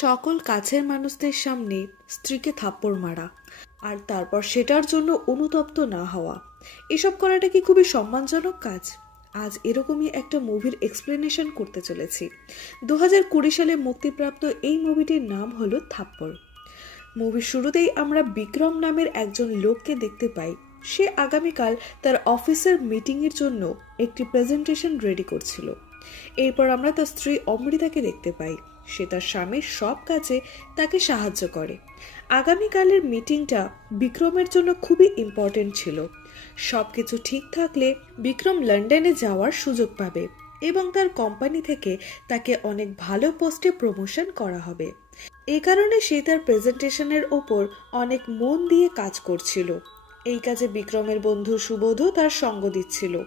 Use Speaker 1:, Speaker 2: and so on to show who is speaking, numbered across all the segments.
Speaker 1: সকল কাছের মানুষদের সামনে স্ত্রীকে থাপ্পড় মারা, আর তারপর সেটার জন্য অনুতপ্ত না হওয়া। এসব করাটা কি খুবই সম্মানজনক কাজ? আজ এরকমই একটা মুভির এক্সপ্লেনেশন করতে চলেছি। দু হাজার কুড়ি সালে মুক্তিপ্রাপ্ত এই মুভিটির নাম হলো থাপ্পড়। মুভির শুরুতেই আমরা বিক্রম নামের একজন লোককে দেখতে পাই। সে আগামীকাল তার অফিসের মিটিংয়ের জন্য একটি প্রেজেন্টেশন রেডি করছিল। এরপর আমরা তার স্ত্রী অমৃতাকে দেখতে পাই। সে তার স্বামীর সব কাজে তাকে সাহায্য করে। আগামীকালের মিটিংটা বিক্রমের জন্য খুবই ইম্পর্টেন্ট ছিল। সব কিছু ঠিক থাকলে বিক্রম লন্ডনে যাওয়ার সুযোগ পাবে এবং তার কোম্পানি থেকে তাকে অনেক ভালো পোস্টে প্রমোশন করা হবে। এই কারণে সে তার প্রেজেন্টেশনের ওপর অনেক মন দিয়ে কাজ করছিল। এই কাজে বিক্রমের বন্ধু সুবোধও তার সঙ্গ দিচ্ছিল।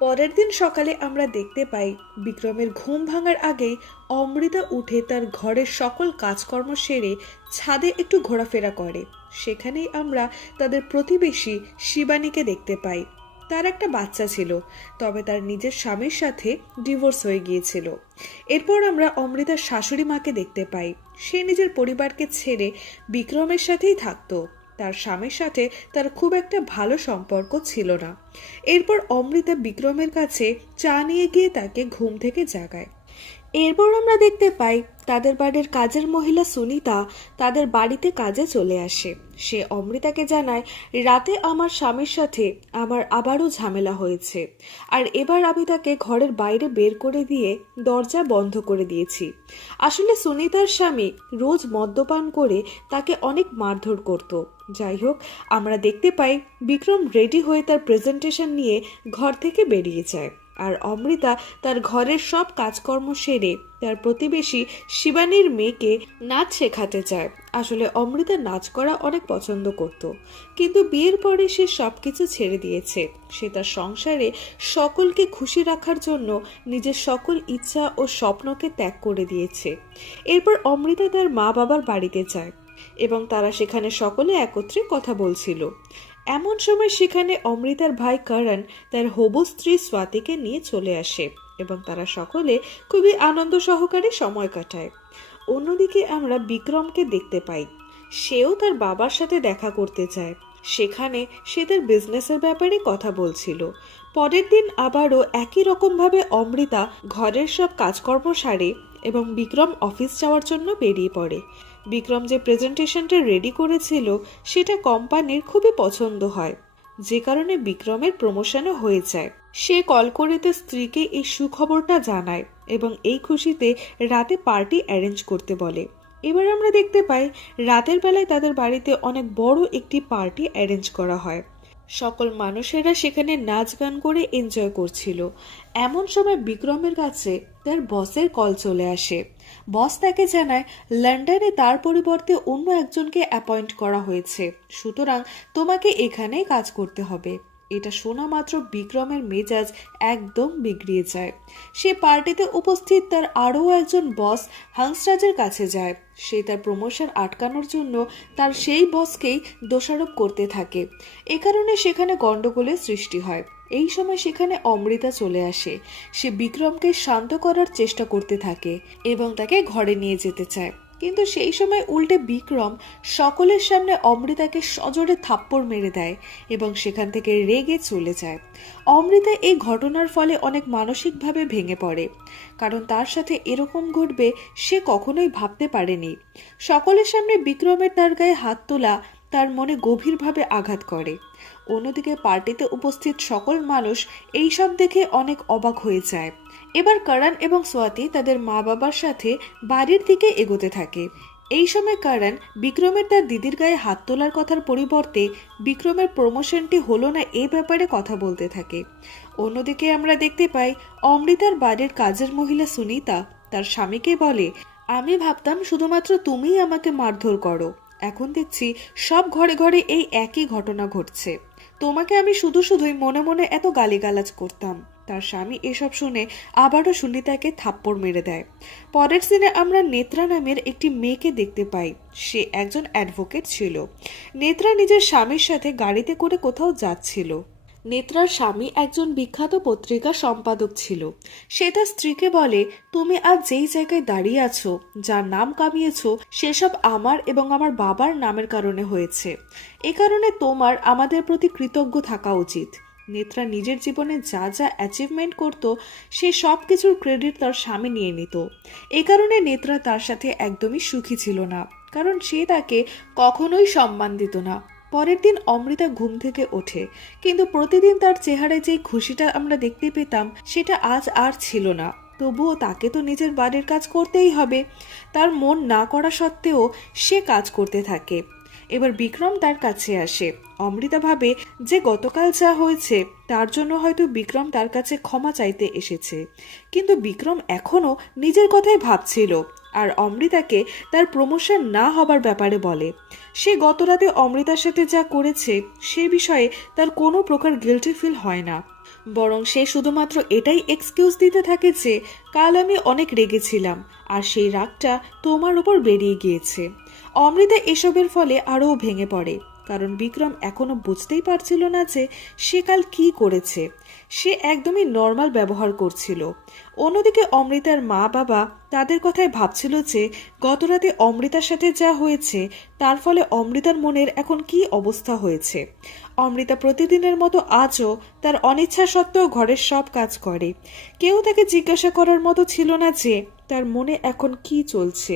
Speaker 1: পরের দিন সকালে আমরা দেখতে পাই বিক্রমের ঘুম ভাঙার আগেই অমৃতা উঠে তার ঘরের সকল কাজকর্ম সেরে ছাদে একটু ঘোরাফেরা করে। সেখানেই আমরা তাদের প্রতিবেশী শিবানীকে দেখতে পাই। তার একটা বাচ্চা ছিল, তবে তার নিজের স্বামীর সাথে ডিভোর্স হয়ে গিয়েছিল। এরপর আমরা অমৃতার শাশুড়ি মাকে দেখতে পাই। সে নিজের পরিবারকে ছেড়ে বিক্রমের সাথেই থাকতো। তার স্বামীর সাথে তার খুব একটা ভালো সম্পর্ক ছিল না। এরপর অমৃতা বিক্রমের কাছে চা নিয়ে গিয়ে তাকে ঘুম থেকে জাগায়। এরপর আমরা দেখতে পাই তাদের বাড়ির কাজের মহিলা সুনিতা তাদের বাড়িতে কাজে চলে আসে। সে অমৃতাকে জানায়, রাতে আমার স্বামীর সাথে আমার আবারও ঝামেলা হয়েছে। আর এবার আমি তাকে ঘরের বাইরে বের করে দিয়ে দরজা বন্ধ করে দিয়েছি। আসলে সুনিতার স্বামী রোজ মদ্যপান করে তাকে অনেক মারধর করত। যাই হোক, আমরা দেখতে পাই বিক্রম রেডি হয়ে তার প্রেজেন্টেশন নিয়ে ঘর থেকে বেরিয়ে যায়। আর অমৃতা তার ঘরের সব কাজকর্ম সেরে তার প্রতিবেশী শিবানীর মেয়েকে নাচ শেখাতে চায়। আসলে অমৃতা নাচ করা অনেক পছন্দ করত। কিন্তু বিয়ের পরে সে সব কিছু ছেড়ে দিয়েছে। সে তার সংসারে সকলকে খুশি রাখার জন্য নিজের সকল ইচ্ছা ও স্বপ্নকে ত্যাগ করে দিয়েছে। এরপর অমৃতা তার মা বাবার বাড়িতে যায় এবং তারা সেখানে সকলে একত্রে কথা বলছিল। এমন সময় সেখানে অমৃতার ভাই করণ তার হবু স্ত্রী স্বাতিকে নিয়ে চলে আসে এবং তারা সকলে খুবই আনন্দ সহকারে সময় কাটায়। অন্যদিকে আমরা বিক্রমকে দেখতে পাই। সেও তার বাবার সাথে দেখা করতে চায় সেখানে সে তার বিজনেসের ব্যাপারে কথা বলছিল। পরের দিন আবারও একই রকমভাবে অমৃতা ঘরের সব কাজকর্ম সারে এবং বিক্রম অফিস যাওয়ার জন্য বেরিয়ে পড়ে। বিক্রম যে প্রেজেন্টেশনটা রেডি করেছিল, সেটা কোম্পানির খুবই পছন্দ হয়। যে কারণে বিক্রমের প্রমোশনও হয়ে যায়। সে কল করে তার স্ত্রীকে এই সুখবরটা জানায় এবং এই খুশিতে রাতে পার্টি অ্যারেঞ্জ করতে বলে। এবার আমরা দেখতে পাই, রাতের বেলায় তাদের বাড়িতে অনেক বড় একটি পার্টি অ্যারেঞ্জ করা হয়। সকল মানুষেরা সেখানে নাচ গান করে এনজয় করছিল। এমন সময় বিক্রমের কাছে তার বসের কল চলে আসে। বস তাকে জানায় লন্ডনে তার পরিবর্তে অন্য একজনকে অ্যাপয়েন্ট করা হয়েছে। সুতরাং তোমাকে এখানেই কাজ করতে হবে। এটা শোনা মাত্র বিক্রমের মেজাজ একদম বিগড়িয়ে যায়। সে পার্টিতে উপস্থিত তার আরও একজন বস হাংসরাজের কাছে যায়। সে তার প্রমোশন আটকানোর জন্য তার সেই বসকেই দোষারোপ করতে থাকে। এ কারণে সেখানে গণ্ডগোলের সৃষ্টি হয়। এই সময় সেখানে অমৃতা চলে আসে। সে বিক্রমকে শান্ত করার চেষ্টা করতে থাকে এবং তাকে ঘরে নিয়ে যেতে চায়। কিন্তু সেই সময় উল্টে বিক্রম সকলের সামনে অমৃতাকে সজোরে থাপ্পড় মেরে দেয় এবং সেখান থেকে রেগে চলে যায়। অমৃতা এই ঘটনার ফলে অনেক মানসিকভাবে ভেঙে পড়ে। কারণ তার সাথে এরকম ঘটবে সে কখনোই ভাবতে পারেনি। সকলের সামনে বিক্রমের তার গায়ে হাত তোলা তার মনে গভীরভাবে আঘাত করে। অন্যদিকে পার্টিতে উপস্থিত সকল মানুষ এই সব দেখে অনেক অবাক হয়ে যায়। এবার করণ এবং সোয়াতি তাদের মা বাবার সাথে বাড়ির দিকে এগোতে থাকে। এই সময় করণ বিক্রমের তার দিদির গায়ে হাত তোলার কথার পরিবর্তে বিক্রমের প্রমোশনটি হলো না এই ব্যাপারে কথা বলতে থাকে। অন্যদিকে আমরা দেখতে পাই, অমৃতার বাড়ির কাজের মহিলা সুনিতা তার স্বামীকে বলে, আমি ভাবতাম শুধুমাত্র তুমিই আমাকে মারধর করো। এখন দেখছি সব ঘরে ঘরে এই একই ঘটনা ঘটছে। তোমাকে আমি শুধু শুধুই মনে মনে এত গালিগালাজ করতাম। তার স্বামী এসব শুনে আবারও সুনিতাকে থাপ্পড় মেরে দেয়। পরের দিনে আমরা নেত্রা নামের একটি মেয়েকে দেখতে পাই। সে একজন অ্যাডভোকেট ছিল। নেত্রা নিজের স্বামীর সাথে গাড়িতে করে কোথাও যাচ্ছিল। নেত্রার স্বামী একজন বিখ্যাত পত্রিকা সম্পাদক ছিল। সে তার স্ত্রীকে বলে, তুমি আজ যেই জায়গায় দাঁড়িয়ে আছো, যার নাম কামিয়েছ, সেসব আমার এবং আমার বাবার নামের কারণে হয়েছে। এ কারণে তোমার আমাদের প্রতি কৃতজ্ঞ থাকা উচিত। নেত্রা নিজের জীবনে যা যা অ্যাচিভমেন্ট করত, সে সব কিছুর ক্রেডিট তার স্বামী নিয়ে নিত। এ কারণে নেত্রা তার সাথে একদমই সুখী ছিল না, কারণ সে তাকে কখনোই সম্মান দিত না। পরের দিন অমৃতা ঘুম থেকে ওঠে, কিন্তু প্রতিদিন তার চেহারায় যেই খুশিটা আমরা দেখতে পেতাম, সেটা আজ আর ছিল না। তবুও তাকে তো নিজের বাড়ির কাজ করতেই হবে। তার মন না করা সত্ত্বেও সে কাজ করতে থাকে। এবার বিক্রম তার কাছে আসে। অমৃতা ভাবে যে গতকাল যা হয়েছে, তার জন্য হয়তো বিক্রম তার কাছে ক্ষমা চাইতে এসেছে। কিন্তু বিক্রম এখনও নিজের কথাই ভাবছিল আর অমৃতাকে তার প্রমোশন না হবার ব্যাপারে বলে। সে গতরাতে অমৃতার সাথে যা করেছে, সে বিষয়ে তার কোনো প্রকার গিল্টি ফিল হয় না। বরং সে শুধুমাত্র এটাই এক্সকিউজ দিতে থাকে যে, কাল আমি অনেক রেগেছিলাম আর সেই রাগটা তোমার উপর বেরিয়ে গিয়েছে। অমৃতা এসবের ফলে আরও ভেঙে পড়ে। কারণ বিক্রম এখনও বুঝতেই পারছিল না যে সে কাল কি করেছে। সে একদমই নর্মাল ব্যবহার করছিল। অন্যদিকে অমৃতার মা বাবা তাদের কথায় ভাবছিল যে গতরাতে অমৃতার সাথে যা হয়েছে, তার ফলে অমৃতার মনের এখন কি অবস্থা হয়েছে। অমৃতা প্রতিদিনের মতো আজও তার অনিচ্ছা সত্ত্বেও ঘরের সব কাজ করে। কেউ তাকে জিজ্ঞাসা করার মতো ছিল না যে তার মনে এখন কি চলছে?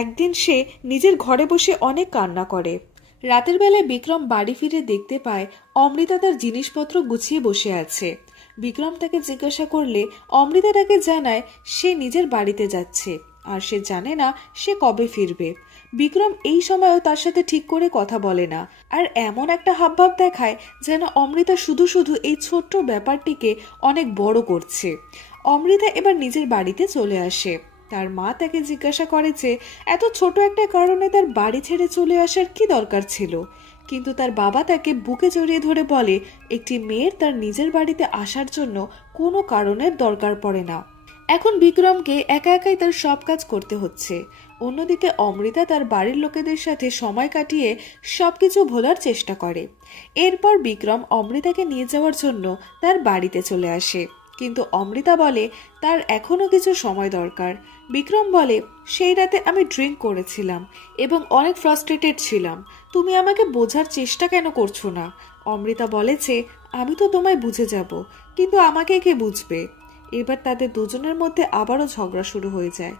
Speaker 1: একদিন সে নিজের ঘরে বসে অনেক কান্না করে। রাতের বেলায় বিক্রম বাড়ি ফিরে দেখতে পায় অমৃতা তার জিনিসপত্র গুছিয়ে বসে আছে। বিক্রম তাকে জিজ্ঞাসা করলে অমৃতা তাকে জানায় সে নিজের বাড়িতে যাচ্ছে, আর সে জানে না সে কবে ফিরবে। বিক্রম এই সময়ও তার সাথে ঠিক করে কথা বলে না, আর এমন একটা হাবভাব দেখায় যেন অমৃতা শুধু শুধু এই ছোট্ট ব্যাপারটিকে অনেক বড় করছে। অমৃতা এবার নিজের বাড়িতে চলে আসে। তার মা তাকে জিজ্ঞাসা করে যে, এত ছোট একটা কারণে তার বাড়ি ছেড়ে চলে আসার কি দরকার ছিল? কিন্তু তার বাবা তাকে বুকে জড়িয়ে ধরে বলে, একটি মেয়ের তার নিজের বাড়িতে আসার জন্য কোনো কারণের দরকার পড়ে না। এখন বিক্রমকে একা একাই তার সব কাজ করতে হচ্ছে। অন্যদিকে অমৃতা তার বাড়ির লোকেদের সাথে সময় কাটিয়ে সব কিছু ভোলার চেষ্টা করে। এরপর বিক্রম অমৃতাকে নিয়ে যাওয়ার জন্য তার বাড়িতে চলে আসে। কিন্তু অমৃতা বলে, তার এখনও কিছু সময় দরকার। বিক্রম বলে, সেই রাতে আমি ড্রিঙ্ক করেছিলাম এবং অনেক ফ্রাস্ট্রেটেড ছিলাম। তুমি আমাকে বোঝার চেষ্টা কেন করছ না? অমৃতা বলেছে আমি তো তোমায় বুঝে যাব, কিন্তু আমাকে কে বুঝবে? এবার তাদের দুজনের মধ্যে আবারও ঝগড়া শুরু হয়ে যায়।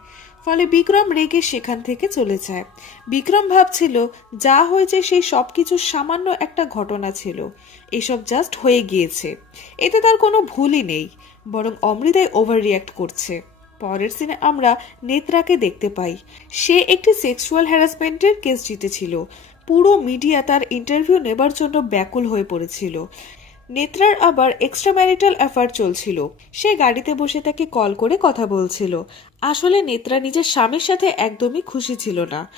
Speaker 1: ফলে বিক্রম রেগে সেখান থেকে চলে যায়। বিক্রম ভাবছিল, যা হয়েছে সেই সব কিছু সামান্য একটা ঘটনা ছিল। এসব জাস্ট হয়ে গিয়েছে। এতে তার কোনো ভুলই নেই। বরং অমৃতাই ওভার রিয়াক্ট করছে। পরের সিনে আমরা নেত্রাকে দেখতে পাই। সে একটি সেক্সুয়াল হ্যারাসমেন্টের কেস জিতেছিল। পুরো মিডিয়া তার ইন্টারভিউ নেবার জন্য ব্যাকুল হয়ে পড়েছিল। নেত্রার আবার এক্সট্রা ম্যারিটাল অ্যাফায়ার চলছিল। সে গাড়িতে বসে তাকে কল করে কথা বলছিল। আসলে নেত্রা নিজের স্বামীর সাথে একদমই খুশি ছিল না।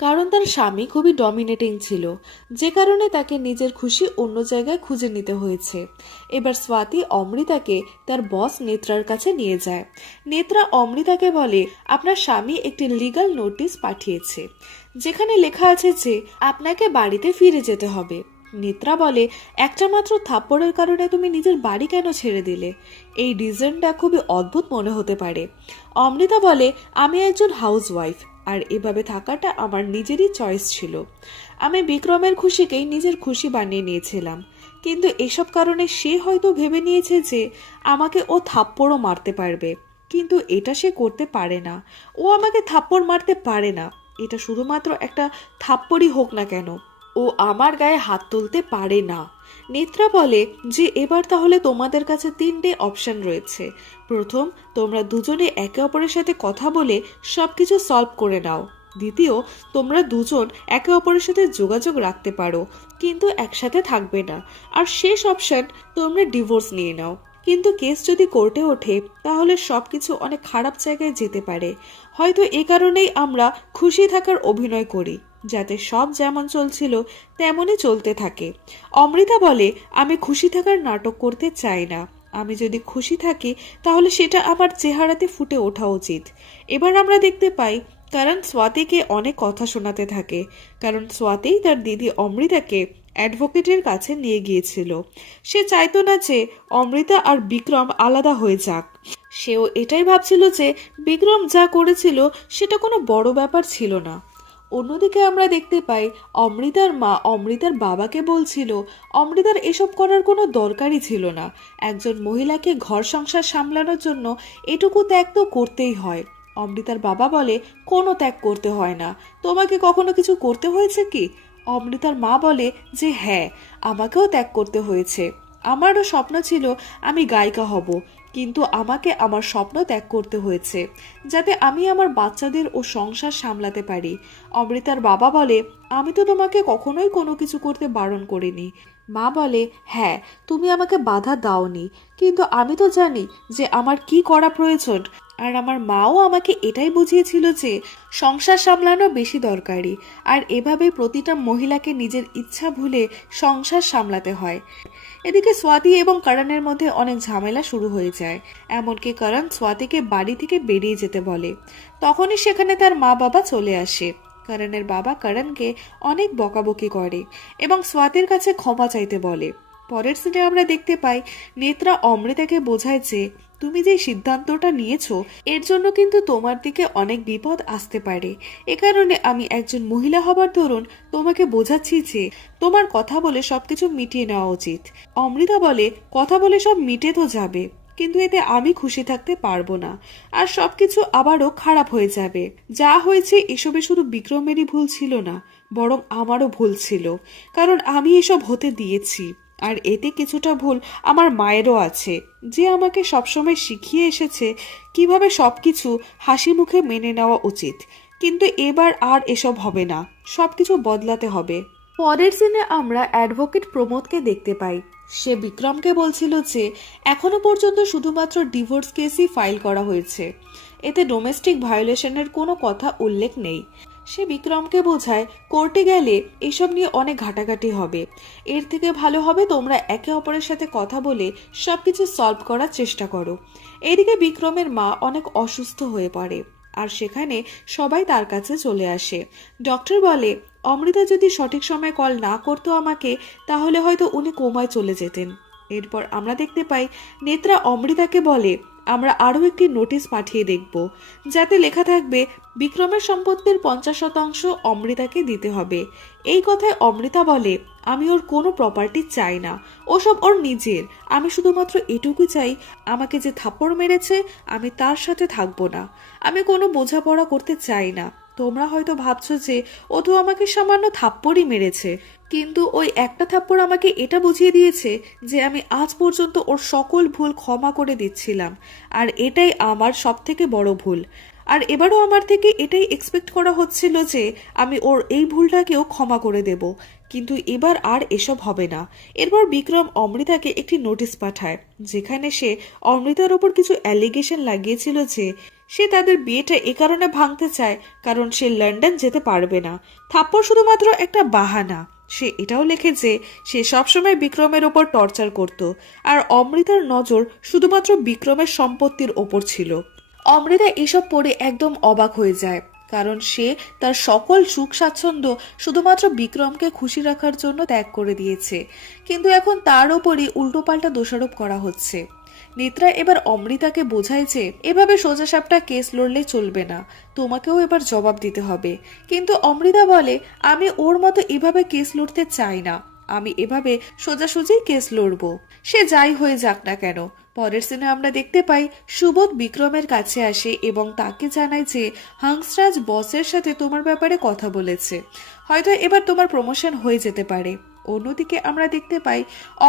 Speaker 1: কারণ তার স্বামী খুবই ডমিনেটিং ছিল। যে কারণে তাকে নিজের খুশি অন্য জায়গায় খুঁজে নিতে হয়েছে। এবার স্বাতি অমৃতাকে তার বস নেত্রার কাছে নিয়ে যায়। নেত্রা অমৃতাকে বলে, আপনার স্বামী একটি লিগ্যাল নোটিশ পাঠিয়েছে। যেখানে লেখা আছে যে, আপনাকে বাড়িতে ফিরে যেতে হবে। নেত্রা বলে, একটা মাত্র থাপ্পড়ের কারণে তুমি নিজের বাড়ি কেন ছেড়ে দিলে? এই রিজনটা খুবই অদ্ভুত মনে হতে পারে। অমৃতা বলে, আমি একজন হাউস ওয়াইফ আর এভাবে থাকাটা আমার নিজেরই চয়েস ছিল। আমি বিক্রমের খুশিকেই নিজের খুশি বানিয়ে নিয়েছিলাম। কিন্তু এসব কারণে সে হয়তো ভেবে নিয়েছে যে আমাকে ও থাপ্পড়ও মারতে পারবে। কিন্তু এটা সে করতে পারে না। ও আমাকে থাপ্পড় মারতে পারে না। এটা শুধুমাত্র একটা থাপ্পড়ই হোক না কেন। ও আমার গায়ে হাত তুলতে পারে না। নেত্রা বলে যে এবার তাহলে তোমাদের কাছে তিনটে অপশন রয়েছে। প্রথম, তোমরা দুজনে একে অপরের সাথে কথা বলে সব কিছু সলভ করে নাও। দ্বিতীয়, তোমরা দুজন একে অপরের সাথে যোগাযোগ রাখতে পারো, কিন্তু একসাথে থাকবে না। আর শেষ অপশন তোমরা ডিভোর্স নিয়ে নাও। কিন্তু কেস যদি কোর্টে ওঠে, তাহলে সব কিছু অনেক খারাপ জায়গায় যেতে পারে। হয়তো এ কারণেই আমরা খুশি থাকার অভিনয় করি। যাতে সব যেমন চলছিল, তেমনই চলতে থাকে। অমৃতা বলে, আমি খুশি থাকার নাটক করতে চাই না। আমি যদি খুশি থাকি, তাহলে সেটা আমার চেহারাতে ফুটে ওঠা উচিত। এবার আমরা দেখতে পাই, কারণ স্বাতিকে অনেক কথা শোনাতে থাকে। কারণ স্বাতি তার দিদি অমৃতাকে অ্যাডভোকেটের কাছে নিয়ে গিয়েছিল। সে চাইতো না যে অমৃতা আর বিক্রম আলাদা হয়ে যাক। সেও এটাই ভাবছিল যে বিক্রম যা করেছিল, সেটা কোনো বড় ব্যাপার ছিল না। অন্যদিকে আমরা দেখতে পাই, অমৃতার মা অমৃতার বাবাকে বলছিল, অমৃতার এসব করার কোনো দরকারই ছিল না। একজন মহিলাকে ঘর সংসার সামলানোর জন্য এটুকু ত্যাগ তো করতেই হয়। অমৃতার বাবা বলে, কোনো ত্যাগ করতে হয় না। তোমাকে কখনো কিছু করতে হয়েছে কি? অমৃতার মা বলে, যে হ্যাঁ আমাকেও ত্যাগ করতে হয়েছে। আমারও স্বপ্ন ছিল আমি গায়িকা হব। কিন্তু আমাকে আমার স্বপ্ন ত্যাগ করতে হয়েছে, যাতে আমি আমার বাচ্চাদের ও সংসার সামলাতে পারি। অমৃতার বাবা বলে, আমি তো তোমাকে কখনোই কোনো কিছু করতে বারণ করিনি। মা বলে হ্যাঁ তুমি আমাকে বাধা দাওনি, কিন্তু আমি তো জানি যে আমার কি করা প্রয়োজন। আর আমার মাও আমাকে এটাই বুঝিয়েছিল যে সংসার সামলানো বেশি দরকারি, আর এভাবে প্রতিটা মহিলাকে নিজের ইচ্ছা ভুলে সংসার সামলাতে হয়। এদিকে স্বাতি এবং করণের মধ্যে অনেক ঝামেলা শুরু হয়ে যায়। এমনকি করণ স্বাতিকে বাড়ি থেকে বেরিয়ে যেতে বলে। তখনই সেখানে তার মা বাবা চলে আসে। করণের বাবা করণকে অনেক বকাবকি করে এবং স্বাতির কাছে ক্ষমা চাইতে বলে। পরের সিনে আমরা দেখতে পাই নেত্রা অমৃতাকে বোঝায় যে তুমি যে সিদ্ধান্তটা নিয়েছো, এর জন্য কিন্তু তোমার দিকে অনেক বিপদ আসতে পারে। এ কারণে আমি একজন মহিলা হবার দরুন তোমাকে বোঝাচ্ছি যে, তোমার কথা বলে সবকিছু মিটিয়ে নেওয়া উচিত। অমৃতা বলে, কথা বলে সব মিটে তো যাবে, কিন্তু এতে আমি খুশি থাকতে পারব না। আর সবকিছু আবারও খারাপ হয়ে যাবে। যা হয়েছে এসবে শুধু বিক্রমেরই ভুল ছিল না, বরং আমারও ভুল ছিল। কারণ আমি এসব হতে দিয়েছি। আর এতে কিছুটা ভুল আমার মায়েরও আছে। যে আমাকে সবসময় শিখিয়ে এসেছে কীভাবে সবকিছু হাসি মুখে মেনে নেওয়া উচিত। কিন্তু এবার আর এসব হবে না, সবকিছু বদলাতে হবে। পরের দিনে আমরা অ্যাডভোকেট প্রমোদকে দেখতে পাই। সে বিক্রমকে বলছিল যে, এখনও পর্যন্ত শুধুমাত্র ডিভোর্স কেসই ফাইল করা হয়েছে। এতে ডোমেস্টিক ভায়োলেশনের কোনো কথা উল্লেখ নেই। সে বিক্রমকে বোঝায়, কোর্টে গেলে এসব নিয়ে অনেক ঘাটাঘাটি হবে। এর থেকে ভালো হবে তোমরা একে অপরের সাথে কথা বলে সব কিছু সলভ করার চেষ্টা করো। এদিকে বিক্রমের মা অনেক অসুস্থ হয়ে পড়ে আর সেখানে সবাই তার কাছে চলে আসে। ডক্টর বলে, অমৃতা যদি সঠিক সময় কল না করতো আমাকে, তাহলে হয়তো উনি কোমায় চলে যেতেন। এরপর আমরা দেখতে পাই, নেত্রা অমৃতাকে বলে আমরা আরও একটি নোটিশ পাঠিয়ে দেখব, যাতে লেখা থাকবে, বিক্রমের সম্পত্তির পঞ্চাশ শতাংশ অমৃতাকে দিতে হবে। এই কথায় অমৃতা বলে, আমি ওর কোনো প্রপার্টি চাই না। ওসব ওর নিজের। আমি শুধুমাত্র এটুকু চাই, আমাকে যে থাপ্পড় মেরেছে, আমি তার সাথে থাকব না। আমি কোনো বোঝাপড়া করতে চাই না। তোমরা হয়তো ভাবছ যে ও তো আমাকে সামান্য থাপ্পড়ই মেরেছে, কিন্তু ওই একটা থাপ্পড় আমাকে এটা বুঝিয়ে দিয়েছে যে আমি আজ পর্যন্ত ওর সকল ভুল ক্ষমা করে দিচ্ছিলাম, আর এটাই আমার সব থেকে বড় ভুল। আর এবারও আমার থেকে এটাই এক্সপেক্ট করা হচ্ছিল যে আমি ওর এই ভুলটাকেও ক্ষমা করে দেব, কিন্তু এবার আর এসব হবে না। এরপর বিক্রম অমৃতাকে একটি নোটিশ পাঠায়, যেখানে সে অমৃতার ওপর কিছু অ্যালিগেশন লাগিয়েছিল যে সে তাদের বিয়েটা এ কারণে ভাঙতে চায়, কারণ সে লন্ডন যেতে পারবে না। থাপ্পড় শুধুমাত্র একটা বাহানা। সে এটাও লেখে যে, সে সবসময় বিক্রমের ওপর টর্চার করত, আর অমৃতার নজর শুধুমাত্র বিক্রমের সম্পত্তির ওপর ছিল। অমৃতা এসব পড়ে একদম অবাক হয়ে যায়, কারণ সে তার সকল সুখ স্বাচ্ছন্দ্য শুধুমাত্র বিক্রমকে খুশি রাখার জন্য ত্যাগ করে দিয়েছে। কিন্তু এখন তার ওপরই উল্টোপাল্টা দোষারোপ করা হচ্ছে। নেত্রা এবার অমৃতাকে বোঝায় যে এভাবে সোজাসাপটা কেস লড়লে চলবে না। তোমাকেও এবার জবাব দিতে হবে। কিন্তু অমৃতা বলে, আমি ওর মতো এভাবে কেস লড়তে চাই না। আমি এভাবে সোজাসুজি কেস লড়বো। সে যাই হয়ে যাক না কেন। পরের সিনে আমরা দেখতে পাই, সুবোধ বিক্রমের কাছে আসে এবং তাকে জানায় যে, হাংসরাজ বসের সাথে তোমার ব্যাপারে কথা বলেছে। হয়তো এবার তোমার প্রমোশন হয়ে যেতে পারে। অন্যদিকে আমরা দেখতে পাই,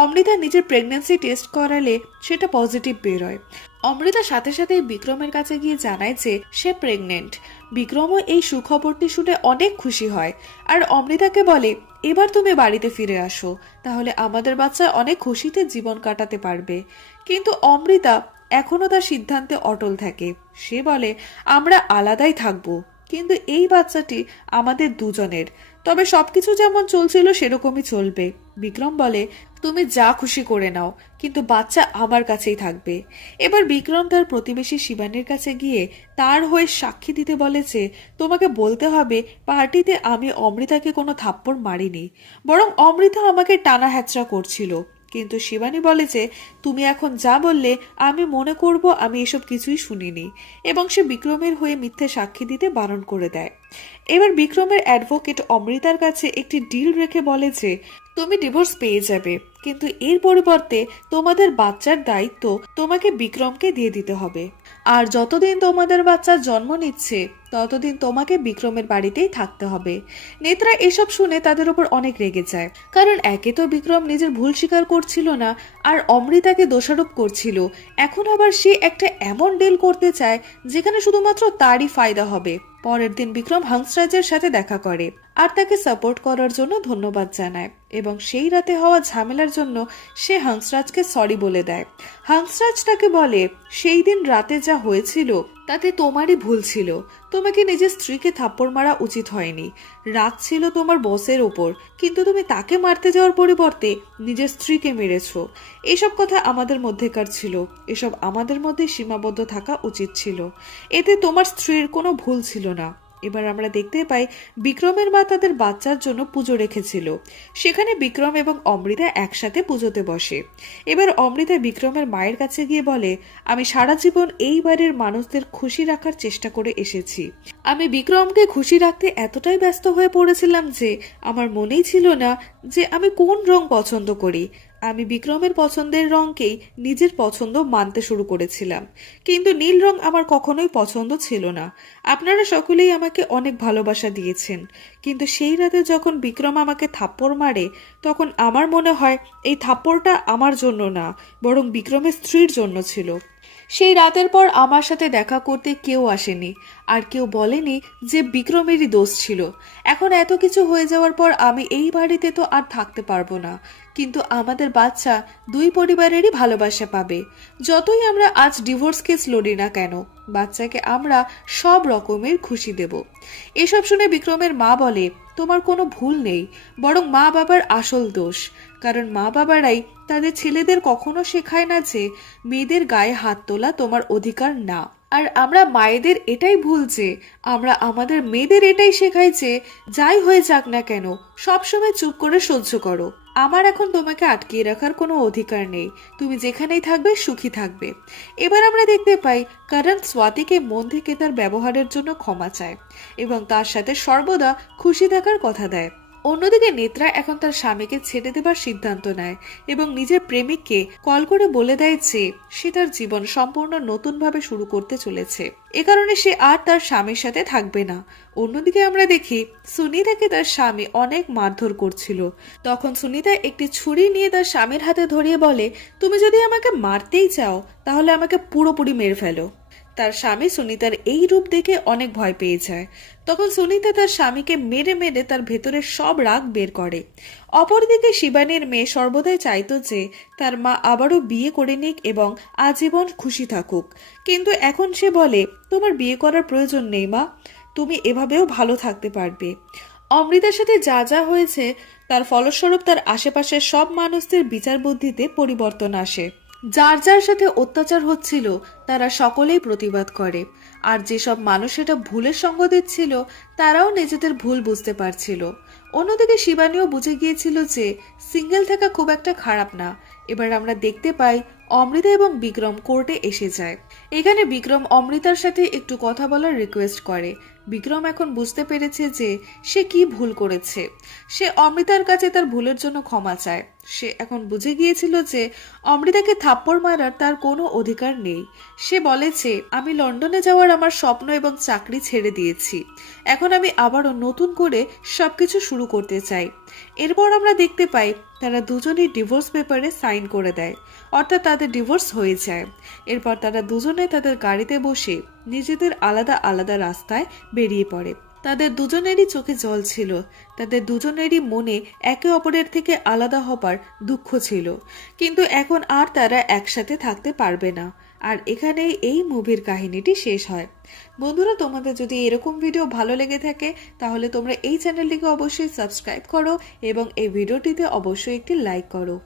Speaker 1: অমৃতা নিজের প্রেগন্যান্সি টেস্ট করালে সেটা পজিটিভ বেরোয় অমৃতা সাথে সাথেই বিক্রমের কাছে গিয়ে জানায় যে সে প্রেগনেন্ট বিক্রমও এই সুখবরটি শুনে অনেক খুশি হয় আর অমৃতাকে বলে, এবার তুমি বাড়িতে ফিরে আসো, তাহলে আমাদের বাচ্চা অনেক খুশিতে জীবন কাটাতে পারবে। কিন্তু অমৃতা এখনও তার সিদ্ধান্তে অটল থাকে। সে বলে, আমরা আলাদাই থাকব, কিন্তু এই বাচ্চাটি আমাদের দুজনের। তবে সবকিছু যেমন চলছিল সেরকমই চলবে। বিক্রম বলে, তুমি যা খুশি করে নাও, কিন্তু বাচ্চা আমার কাছেই থাকবে। এবার বিক্রম তার প্রতিবেশী শিবানের কাছে গিয়ে তার হয়ে সাক্ষী দিতে বলেছে তোমাকে বলতে হবে, পার্টিতে আমি অমৃতাকে কোনো থাপ্পড় মারিনি। বরং অমৃতা আমাকে টানা হ্যাচড়া করছিল। কিন্তু শিবানী বলে যে, তুমি এখন যা বললে, আমি মনে করব আমি এসব কিছুই শুনিনি। এবং সে বিক্রমের হয়ে মিথ্যে সাক্ষী দিতে বারণ করে দেয়। এবার বিক্রমের অ্যাডভোকেট অমৃতার কাছে একটি ডিল রেখে বলে যে, তুমি ডিভোর্স পেয়ে যাবে। কিন্তু এর পরিবর্তে তোমাদের বাচ্চার দায়িত্ব তোমাকে বিক্রমকে দিয়ে দিতে হবে। আর যতদিন তোমাদের বাচ্চা জন্ম নিচ্ছে, ততদিন তোমাকে বিক্রমের বাড়িতেই থাকতে হবে। নেত্রা এসব শুনে তাদের উপর অনেক রেগে যায়। কারণ একে তো বিক্রম নিজের ভুল স্বীকার করছিল না, আর অমৃতাকে দোষারোপ করছিল। এখন আবার সে একটা এমন ডিল করতে চায়, যেখানে শুধুমাত্র তারই ফায়দা হবে। পরের দিন বিক্রম হংসরাজের সাথে দেখা করে। আর তাকে সাপোর্ট করার জন্য ধন্যবাদ জানায় এবং সেই রাতে হওয়া ঝামেলার জন্য সে হংসরাজকে সরি বলে দেয়। হংসরাজ তাকে বলে, সেই দিন রাতে যা হয়েছিল, তাতে তোমারই ভুল ছিল। তোমাকে নিজের স্ত্রীকে থাপ্পড় মারা উচিত হয়নি। রাগ ছিল তোমার বসের ওপর, কিন্তু তুমি তাকে মারতে যাওয়ার পরিবর্তে নিজের স্ত্রীকে মেরেছ। এসব কথা আমাদের মধ্যেকার ছিল। এসব আমাদের মধ্যে সীমাবদ্ধ থাকা উচিত ছিল। এতে তোমার স্ত্রীর কোনো ভুল ছিল না। এবার আমরা দেখতে পাই বিক্রমের মা তাদের বাচ্চার জন্য পুজো রেখেছিল। সেখানে বিক্রম এবং অমৃতা একসাথে পুজোতে বসে। এবার অমৃতা বিক্রমের মায়ের কাছে গিয়ে বলে, আমি সারা জীবন এই বাড়ির মানুষদের খুশি রাখার চেষ্টা করে এসেছি। আমি বিক্রমকে খুশি রাখতে এতটাই ব্যস্ত হয়ে পড়েছিলাম যে, আমার মনেই ছিল না যে আমি কোন রং পছন্দ করি। আমি বিক্রমের পছন্দের রংকেই নিজের পছন্দ মানতে শুরু করেছিলাম। কিন্তু নীল রং আমার কখনোই পছন্দ ছিল না। আপনারা সকলেই আমাকে অনেক ভালোবাসা দিয়েছেন। কিন্তু সেই রাতে যখন বিক্রম আমাকে থাপ্পড় মারে, তখন আমার মনে হয় এই থাপ্পড়টা আমার জন্য না, বরং বিক্রমের স্ত্রীর জন্য ছিল। সেই রাতের পর আমার সাথে দেখা করতে কেউ আসেনি, আর কেউ বলেনি যে বিক্রমেরই দোষ ছিল। এখন এত কিছু হয়ে যাওয়ার পর আমি এই বাড়িতে তো আর থাকতে পারব না। কিন্তু আমাদের বাচ্চা দুই পরিবারেরই ভালোবাসা পাবে। যতই আমরা আজ ডিভোর্স কেস লড়ি না কেন, বাচ্চাকে আমরা সব রকমের খুশি দেব। এসব শুনে বিক্রমের মা বলে, তোমার কোনো ভুল নেই, বরং মা বাবার আসল দোষ। কারণ মা বাবারাই তাদের ছেলেদের কখনো শেখায় না যে, মেয়েদের গায়ে হাত তোলা তোমার অধিকার না। আর আমরা মায়েদের এটাই ভুল যে, আমরা আমাদের মেয়েদের এটাই শেখাই যে, যাই হয়ে যাক না কেন, সবসময় চুপ করে সহ্য করো। আমার এখন তোমাকে আটকিয়ে রাখার কোনো অধিকার নেই। তুমি যেখানেই থাকবে, সুখী থাকবে। এবার আমরা দেখতে পাই, কারণ স্বাতিকে মন থেকে তার ব্যবহারের জন্য ক্ষমা চায় এবং তার সাথে সর্বদা খুশি থাকার কথা দেয়। অন্যদিকে নেত্রা এখন তার স্বামীকে ছেড়ে দেবার সিদ্ধান্ত নেয় এবং নিজের প্রেমিককে কল করে বলে দেয় যে সে তার জীবন সম্পূর্ণ নতুনভাবে শুরু করতে চলেছে। এ কারণে সে আর তার স্বামীর সাথে থাকবে না। অন্যদিকে আমরা দেখি সুনিতাকে তার স্বামী অনেক মারধর করছিল। তখন সুনিতা একটি ছুরি নিয়ে তার স্বামীর হাতে ধরিয়ে বলে, তুমি যদি আমাকে মারতেই চাও, তাহলে আমাকে পুরোপুরি মেরে ফেলো। তার স্বামী সুনিতার এই রূপ দেখে অনেক ভয় পেয়ে যায়। তখন সুনিতা তার স্বামীকে মেরে মেরে তার ভেতরের সব রাগ বের করে। অপরদিকে শিবানীর মেয়ে সর্বদাই চাইতো যে তার মা আবারও বিয়ে করে নিক এবং আজীবন খুশি থাকুক। কিন্তু এখন সে বলে, তোমার বিয়ে করার প্রয়োজন নেই মা, তুমি এভাবেও ভালো থাকতে পারবে। অমৃতার সাথে যা যা হয়েছে, তার ফলস্বরূপ তার আশেপাশের সব মানুষদের বিচার বুদ্ধিতে পরিবর্তন আসে। যার যার সাথে অত্যাচার হচ্ছিল, তারা সকলেই প্রতিবাদ করে। আর যেসব মানুষ এটা ভুলের সঙ্গ দিচ্ছিল, তারাও নিজেদের ভুল বুঝতে পারছিল। অন্যদিকে শিবানীও বুঝে গিয়েছিল যে সিঙ্গেল থাকা খুব একটা খারাপ না। এবার আমরা দেখতে পাই, অমৃতা এবং বিক্রম কোর্টে এসে যায়। এখানে বিক্রম অমৃতার সাথে একটু কথা বলার রিকোয়েস্ট করে। বিক্রম এখন বুঝতে পেরেছে যে সে কি ভুল করেছে। সে অমৃতার কাছে তার ভুলের জন্য ক্ষমা চায়। সে এখন বুঝে গিয়েছিল যে অমৃতাকে থাপ্পড় মারার তার কোনো অধিকার নেই। সে বলেছে আমি লন্ডনে যাওয়ার আমার স্বপ্ন এবং চাকরি ছেড়ে দিয়েছি। এখন আমি আবারও নতুন করে সবকিছু শুরু করতে চাই। এরপর আমরা দেখতে পাই তারা দুজনেই ডিভোর্স পেপারে সাইন করে দেয়, অর্থাৎ তাদের ডিভোর্স হয়ে যায়। এরপর তারা দুজনে তাদের গাড়িতে বসে নিজেদের আলাদা আলাদা রাস্তায় বেরিয়ে পড়ে। তাদের দুজনেরই চোখে জল ছিল। তাদের দুজনেরই মনে একে অপরের থেকে আলাদা হবার দুঃখ ছিল। কিন্তু এখন আর তারা একসাথে থাকতে পারবে না। আর এখানেই এই মুভির কাহিনীটি শেষ হয়। বন্ধুরা, তোমাদের যদি এরকম ভিডিও ভালো লেগে থাকে, তাহলে তোমরা এই চ্যানেলটিকে অবশ্যই সাবস্ক্রাইব করো এবং এই ভিডিওটিতে অবশ্যই একটি লাইক করো।